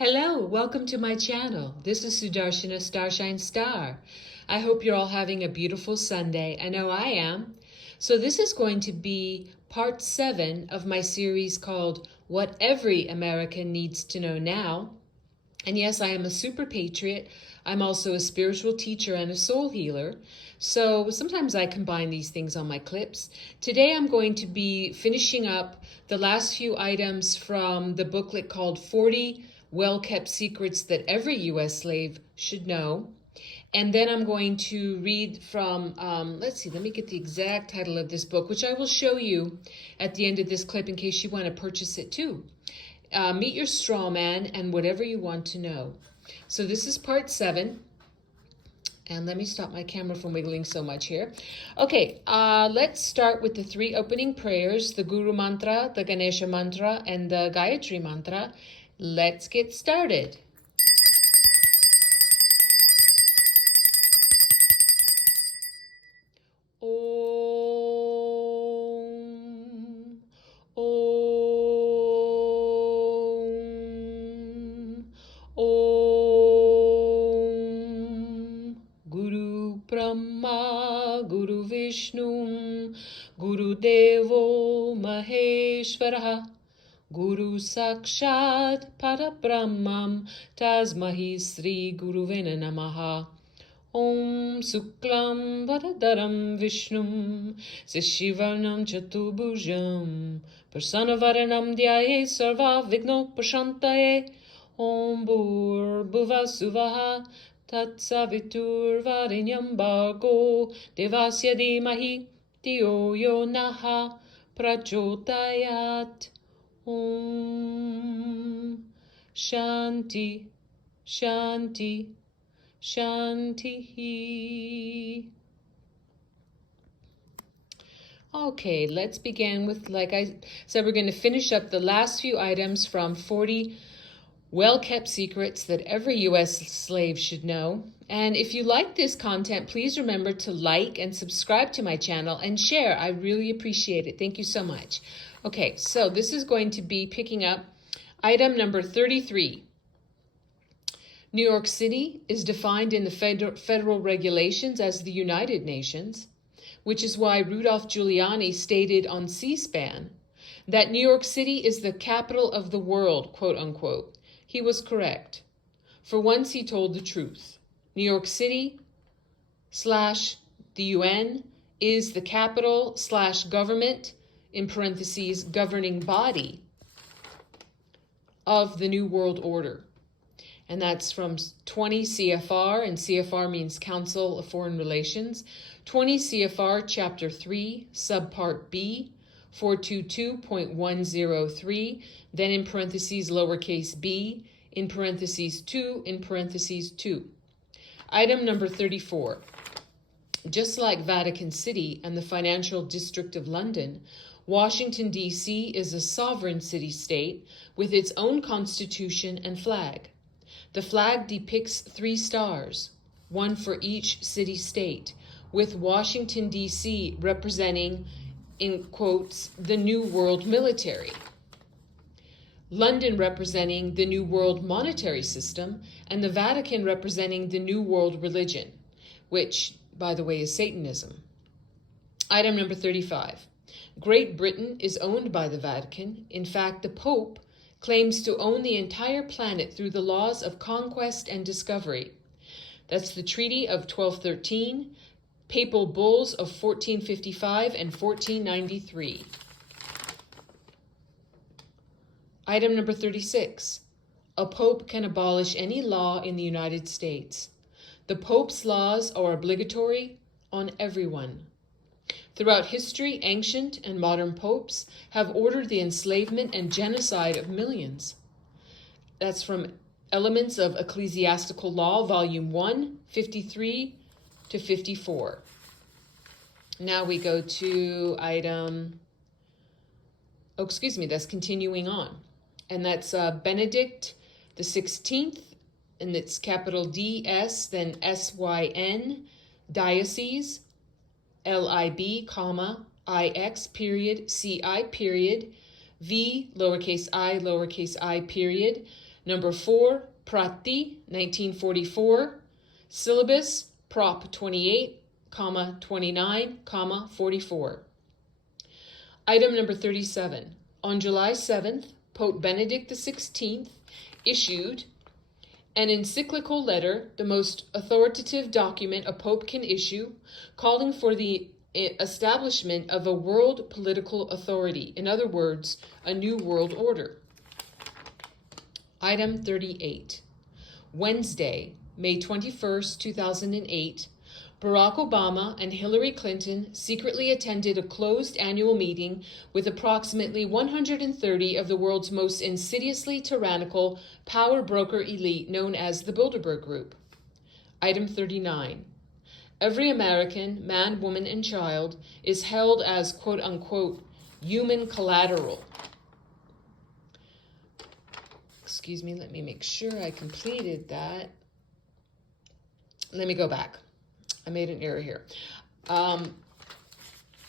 Hello, welcome to my channel. This is Sudarshana Starshine Star. I hope you're all having a beautiful Sunday. I know I am. So this is going to be part 7 of my series called What Every American Needs to Know Now. And yes, I am a super patriot. I'm also a spiritual teacher and a soul healer. So sometimes I combine these things on my clips. Today I'm going to be finishing up the last few items from the booklet called 40 Well-Kept Secrets That Every U.S. Slave Should Know. And then I'm going to read from, let me get the exact title of this book, which I will show you at the end of this clip in case you want to purchase it too. Meet Your Straw Man and Whatever You Want to Know. So this is part 7. And let me stop my camera from wiggling so much here. Okay, let's start with the 3 opening prayers, the Guru Mantra, the Ganesha Mantra, and the Gayatri Mantra. Let's get started. Om. Om. Om. Guru Brahma, Guru Vishnu, Guru Devo Maheshwaraha, Guru Sakshat Parabrahmam Tasmahi Sri Guruvena Namaha. Om Suklam Varadaram Vishnum Sishivarnam Chatubhujam Prasanavaranam Dhyaye Sarva Vigno Prashantaye. Om Bhur Bhuva Suvaha Tatsavitur Varinyam Bhargo Devasya Dhimahi Dhiyo Yo Naha Prachodayat. Om Shanti Shanti Shanti. Okay, let's begin with, like I said, we're going to finish up the last few items from 40 well-kept secrets that every U.S. slave should know. And if you like this content, please remember to like and subscribe to my channel and share. I really appreciate it. Thank you so much. Okay, so this is going to be picking up item number 33. New York City is defined in the federal regulations as the United Nations, which is why Rudolph Giuliani stated on C-SPAN that New York City is the capital of the world, quote unquote. He was correct. For once, he told the truth. New York City / the UN is the capital / government, in parentheses, governing body of the New World Order. And that's from 20 CFR, and CFR means Council of Foreign Relations, 20 CFR Chapter 3, Subpart B, 422.103, then in parentheses lowercase b, in parentheses 2, in parentheses 2. Item number 34. Just like Vatican City and the Financial District of London, Washington, D.C. is a sovereign city-state with its own constitution and flag. The flag depicts 3 stars, one for each city-state, with Washington, D.C. representing, in quotes, the New World military, London representing the New World monetary system, and the Vatican representing the New World religion, which, by the way, is Satanism. Item number 35. Great Britain is owned by the Vatican. In fact, the Pope claims to own the entire planet through the laws of conquest and discovery. That's the Treaty of 1213, Papal Bulls of 1455 and 1493. Item number 36. A pope can abolish any law in the United States. The Pope's laws are obligatory on everyone. Throughout history, ancient and modern popes have ordered the enslavement and genocide of millions. That's from Elements of Ecclesiastical Law, Volume 1, 53 to 54. Now we go to item, that's continuing on. And that's Benedict the 16th, and it's capital D-S, then S-Y-N, Diocese, L-I-B, comma, I-X, period, C-I, period, V, lowercase I, period, Number 4, Prati, 1944. Syllabus, Prop 28, 29, 44. Item number 37. On July 7th, Pope Benedict XVI issued an encyclical letter, the most authoritative document a pope can issue, calling for the establishment of a world political authority. In other words, a new world order. Item 38. Wednesday, May 21st, 2008, Barack Obama and Hillary Clinton secretly attended a closed annual meeting with approximately 130 of the world's most insidiously tyrannical power broker elite known as the Bilderberg Group. Item 39. Every American, man, woman, and child is held as quote-unquote human collateral. Excuse me, let me make sure I completed that. Let me go back. I made an error here.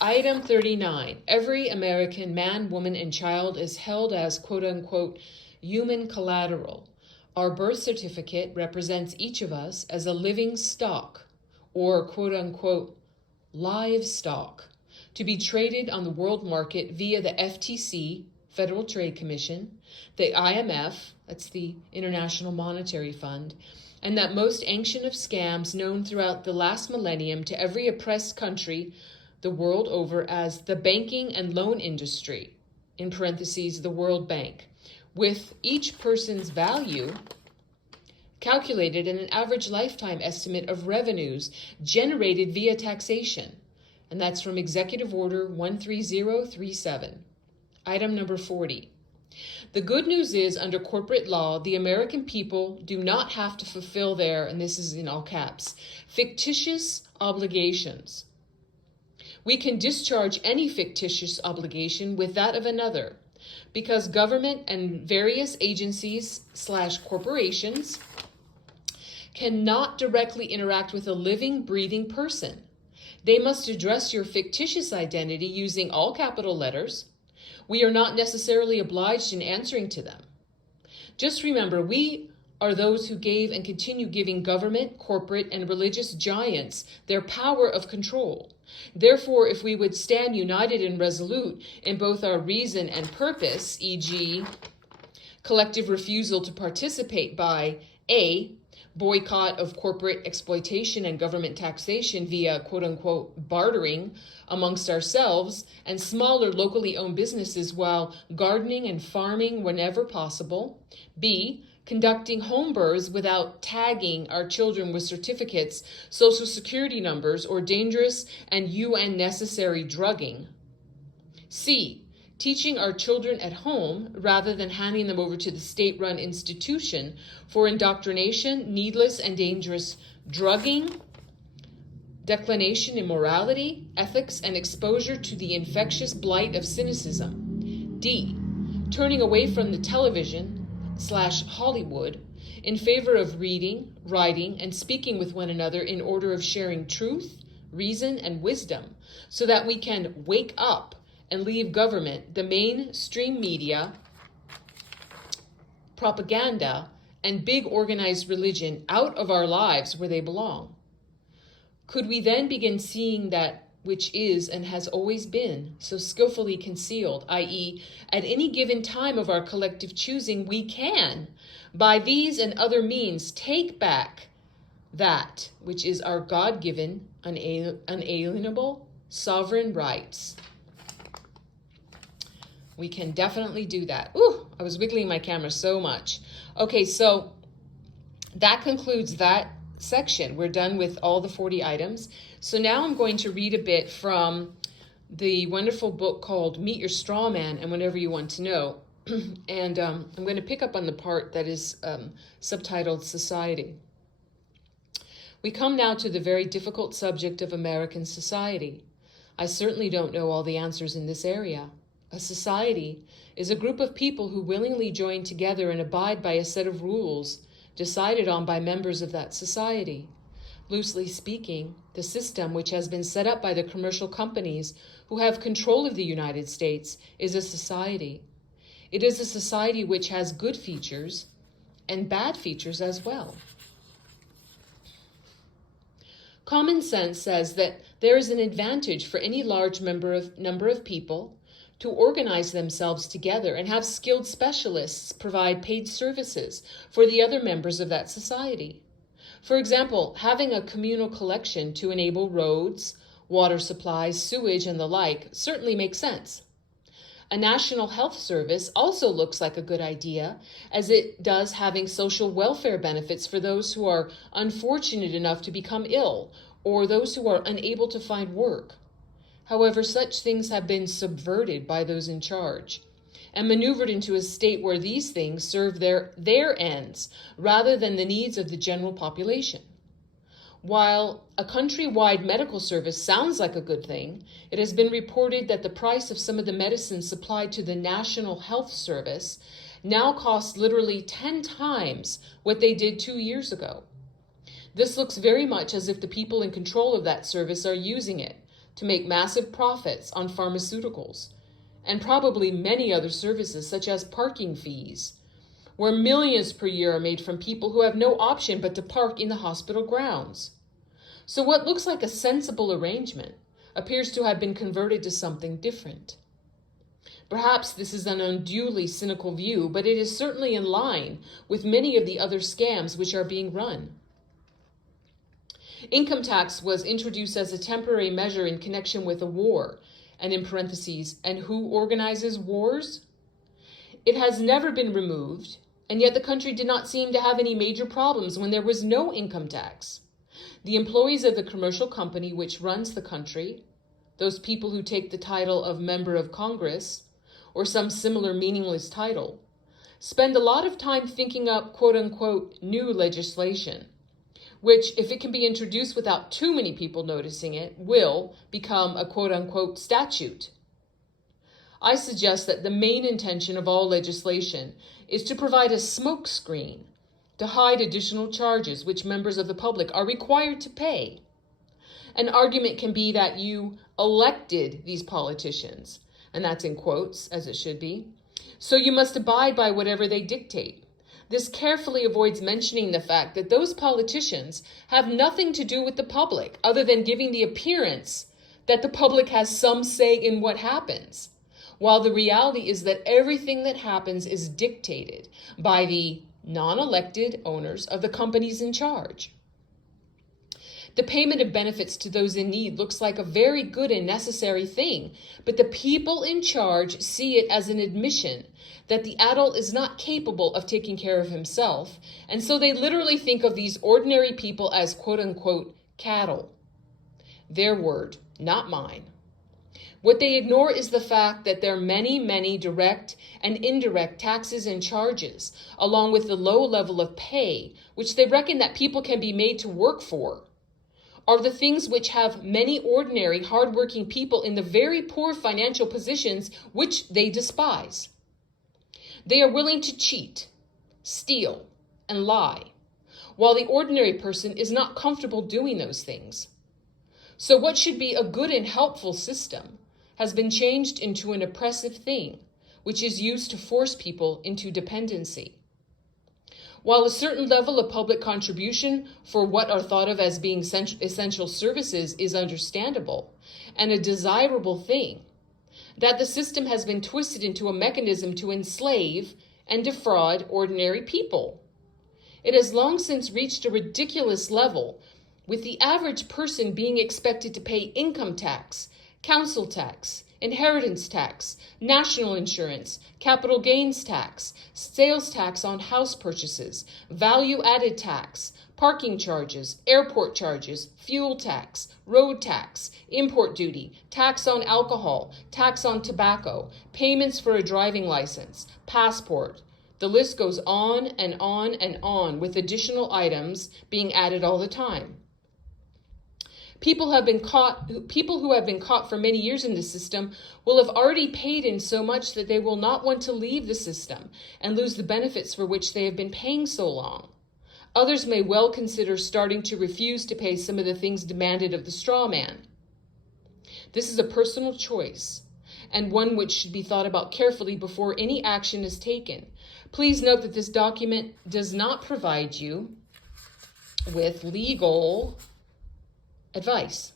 Item 39. Every American man, woman, and child is held as quote-unquote human collateral. Our birth certificate represents each of us as a living stock, or quote-unquote livestock, to be traded on the world market via the FTC, Federal Trade Commission, the IMF, that's the International Monetary Fund, and that most ancient of scams known throughout the last millennium to every oppressed country the world over as the banking and loan industry, in parentheses, the World Bank, with each person's value calculated in an average lifetime estimate of revenues generated via taxation. And that's from Executive Order 13037. Item number 40. The good news is, under corporate law, the American people do not have to fulfill their, and this is in all caps, fictitious obligations. We can discharge any fictitious obligation with that of another, because government and various agencies/corporations cannot directly interact with a living, breathing person. They must address your fictitious identity using all capital letters. We are not necessarily obliged in answering to them. Just remember, we are those who gave and continue giving government, corporate, and religious giants their power of control. Therefore, if we would stand united and resolute in both our reason and purpose, e.g., collective refusal to participate by A, boycott of corporate exploitation and government taxation via quote-unquote bartering amongst ourselves and smaller locally owned businesses while gardening and farming whenever possible. B, conducting home births without tagging our children with certificates, social security numbers, or dangerous and UN necessary drugging. C, teaching our children at home rather than handing them over to the state-run institution for indoctrination, needless and dangerous drugging, declination in morality, ethics, and exposure to the infectious blight of cynicism. D, turning away from the television/Hollywood in favor of reading, writing, and speaking with one another in order of sharing truth, reason, and wisdom, so that we can wake up and leave government, the mainstream media, propaganda, and big organized religion out of our lives where they belong. Could we then begin seeing that which is and has always been so skillfully concealed, i.e., at any given time of our collective choosing, we can, by these and other means, take back that which is our God-given, unalienable, sovereign rights. We can definitely do that. Ooh, I was wiggling my camera so much. Okay, so that concludes that section. We're done with all the 40 items. So now I'm going to read a bit from the wonderful book called Meet Your Straw Man and Whatever You Want to Know. And I'm going to pick up on the part that is subtitled Society. We come now to the very difficult subject of American society. I certainly don't know all the answers in this area. A society is a group of people who willingly join together and abide by a set of rules decided on by members of that society. Loosely speaking, the system which has been set up by the commercial companies who have control of the United States is a society. It is a society which has good features and bad features as well. Common sense says that there is an advantage for any large number of people to organize themselves together and have skilled specialists provide paid services for the other members of that society. For example, having a communal collection to enable roads, water supplies, sewage, and the like certainly makes sense. A national health service also looks like a good idea, as it does having social welfare benefits for those who are unfortunate enough to become ill or those who are unable to find work. However, such things have been subverted by those in charge and maneuvered into a state where these things serve their ends rather than the needs of the general population. While a countrywide medical service sounds like a good thing, it has been reported that the price of some of the medicines supplied to the National Health Service now costs literally 10 times what they did 2 years ago. This looks very much as if the people in control of that service are using it to make massive profits on pharmaceuticals and probably many other services such as parking fees, where millions per year are made from people who have no option but to park in the hospital grounds. So what looks like a sensible arrangement appears to have been converted to something different. Perhaps this is an unduly cynical view, but it is certainly in line with many of the other scams which are being run. Income tax was introduced as a temporary measure in connection with a war, and in parentheses, and who organizes wars? It has never been removed, and yet the country did not seem to have any major problems when there was no income tax. The employees of the commercial company which runs the country, those people who take the title of Member of Congress, or some similar meaningless title, spend a lot of time thinking up quote-unquote new legislation, which, if it can be introduced without too many people noticing it, will become a quote-unquote statute. I suggest that the main intention of all legislation is to provide a smokescreen to hide additional charges which members of the public are required to pay. An argument can be that you elected these politicians, and that's in quotes, as it should be, so you must abide by whatever they dictate. This carefully avoids mentioning the fact that those politicians have nothing to do with the public other than giving the appearance that the public has some say in what happens, while the reality is that everything that happens is dictated by the non-elected owners of the companies in charge. The payment of benefits to those in need looks like a very good and necessary thing, but the people in charge see it as an admission that the adult is not capable of taking care of himself, and so they literally think of these ordinary people as quote-unquote cattle. Their word, not mine. What they ignore is the fact that their many direct and indirect taxes and charges, along with the low level of pay, which they reckon that people can be made to work for, are the things which have many ordinary, hardworking people in the very poor financial positions which they despise. They are willing to cheat, steal, and lie, while the ordinary person is not comfortable doing those things. So what should be a good and helpful system has been changed into an oppressive thing, which is used to force people into dependency. While a certain level of public contribution for what are thought of as being essential services is understandable and a desirable thing, that the system has been twisted into a mechanism to enslave and defraud ordinary people. It has long since reached a ridiculous level, with the average person being expected to pay income tax, council tax, inheritance tax, national insurance, capital gains tax, sales tax on house purchases, value-added tax, parking charges, airport charges, fuel tax, road tax, import duty, tax on alcohol, tax on tobacco, payments for a driving license, passport. The list goes on and on and on, with additional items being added all the time. People who have been caught for many years in the system will have already paid in so much that they will not want to leave the system and lose the benefits for which they have been paying so long. Others may well consider starting to refuse to pay some of the things demanded of the straw man. This is a personal choice, and one which should be thought about carefully before any action is taken. Please note that this document does not provide you with legal advice,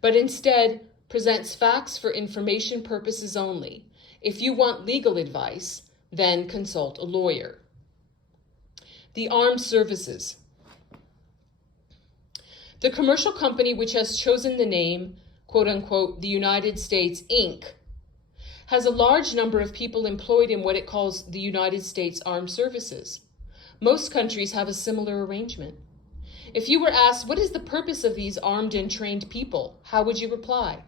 but instead presents facts for information purposes only. If you want legal advice, then consult a lawyer. The armed services. The commercial company which has chosen the name, quote unquote, the United States, Inc., has a large number of people employed in what it calls the United States Armed Services. Most countries have a similar arrangement. If you were asked, what is the purpose of these armed and trained people? How would you reply?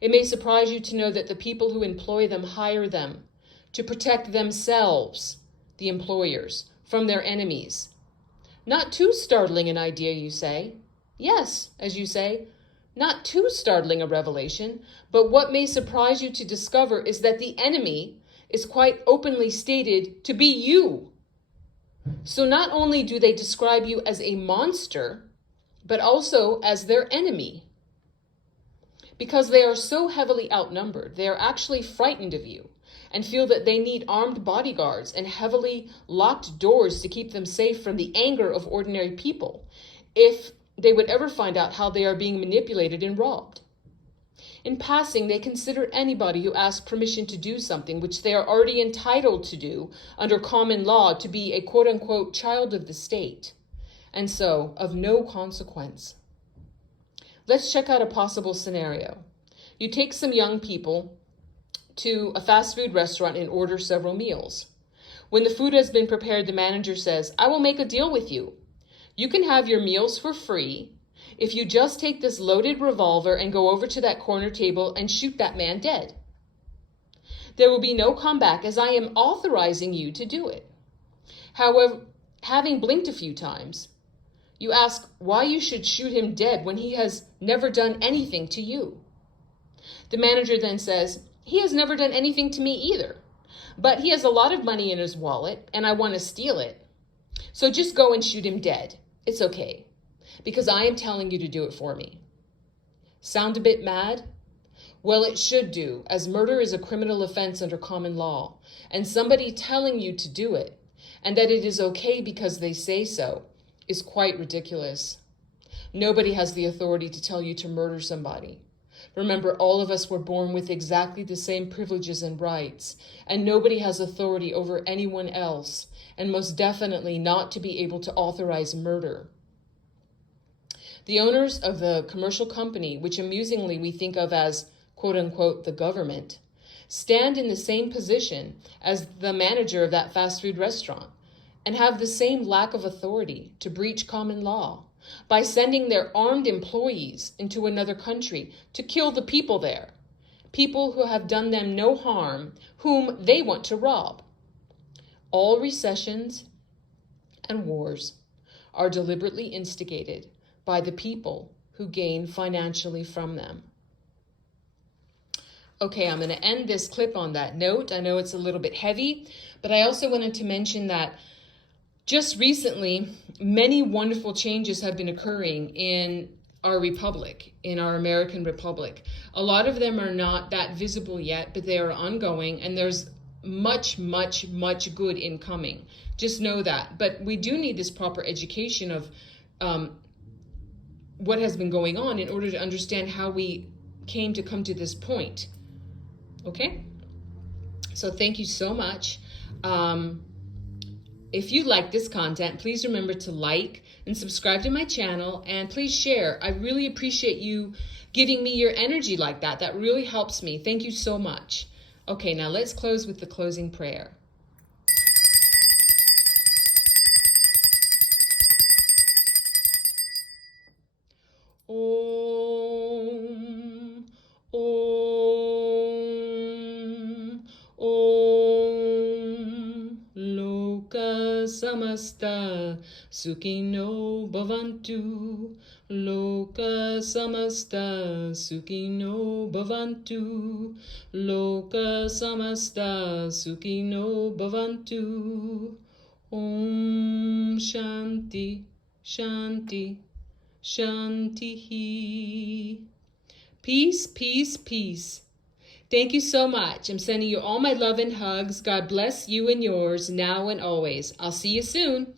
It may surprise you to know that the people who employ them hire them to protect themselves, the employers, from their enemies. Not too startling an idea, you say. Yes, as you say, not too startling a revelation, but what may surprise you to discover is that the enemy is quite openly stated to be you. So not only do they describe you as a monster, but also as their enemy. Because they are so heavily outnumbered, they are actually frightened of you and feel that they need armed bodyguards and heavily locked doors to keep them safe from the anger of ordinary people if they would ever find out how they are being manipulated and robbed. In passing, they consider anybody who asks permission to do something which they are already entitled to do under common law to be a quote-unquote child of the state, and so of no consequence. Let's check out a possible scenario. You take some young people to a fast food restaurant and order several meals. When the food has been prepared, the manager says, I will make a deal with you. You can have your meals for free if you just take this loaded revolver and go over to that corner table and shoot that man dead. There will be no comeback as I am authorizing you to do it. However, having blinked a few times, you ask why you should shoot him dead when he has never done anything to you. The manager then says, he has never done anything to me either, but he has a lot of money in his wallet and I want to steal it. So just go and shoot him dead. It's okay, because I am telling you to do it for me. Sound a bit mad? Well, it should do, as murder is a criminal offense under common law, and somebody telling you to do it, and that it is okay because they say so, is quite ridiculous. Nobody has the authority to tell you to murder somebody. Remember, all of us were born with exactly the same privileges and rights, and nobody has authority over anyone else, and most definitely not to be able to authorize murder. The owners of the commercial company, which amusingly we think of as, quote unquote, the government, stand in the same position as the manager of that fast food restaurant and have the same lack of authority to breach common law by sending their armed employees into another country to kill the people there, people who have done them no harm, whom they want to rob. All recessions and wars are deliberately instigated by the people who gain financially from them. Okay, I'm going to end this clip on that note. I know it's a little bit heavy, but I also wanted to mention that just recently, many wonderful changes have been occurring in our republic, in our American republic. A lot of them are not that visible yet, but they are ongoing, and there's much, much, much good incoming. Just know that. But we do need this proper education of what has been going on in order to understand how we came to come to this point. Okay? So thank you so much. If you like this content, please remember to like and subscribe to my channel, and please share. I really appreciate you giving me your energy like that. That really helps me. Thank you so much. Okay, now let's close with the closing prayer. Om, Om, Om, Loka Samasta Sukhino Bhavantu, Loka Samasta Sukhino Bhavantu, Loka Samasta Sukhino Bhavantu. Om Shanti, Shanti, Shantihi. Peace, peace, peace. Thank you so much. I'm sending you all my love and hugs. God bless you and yours now and always. I'll see you soon.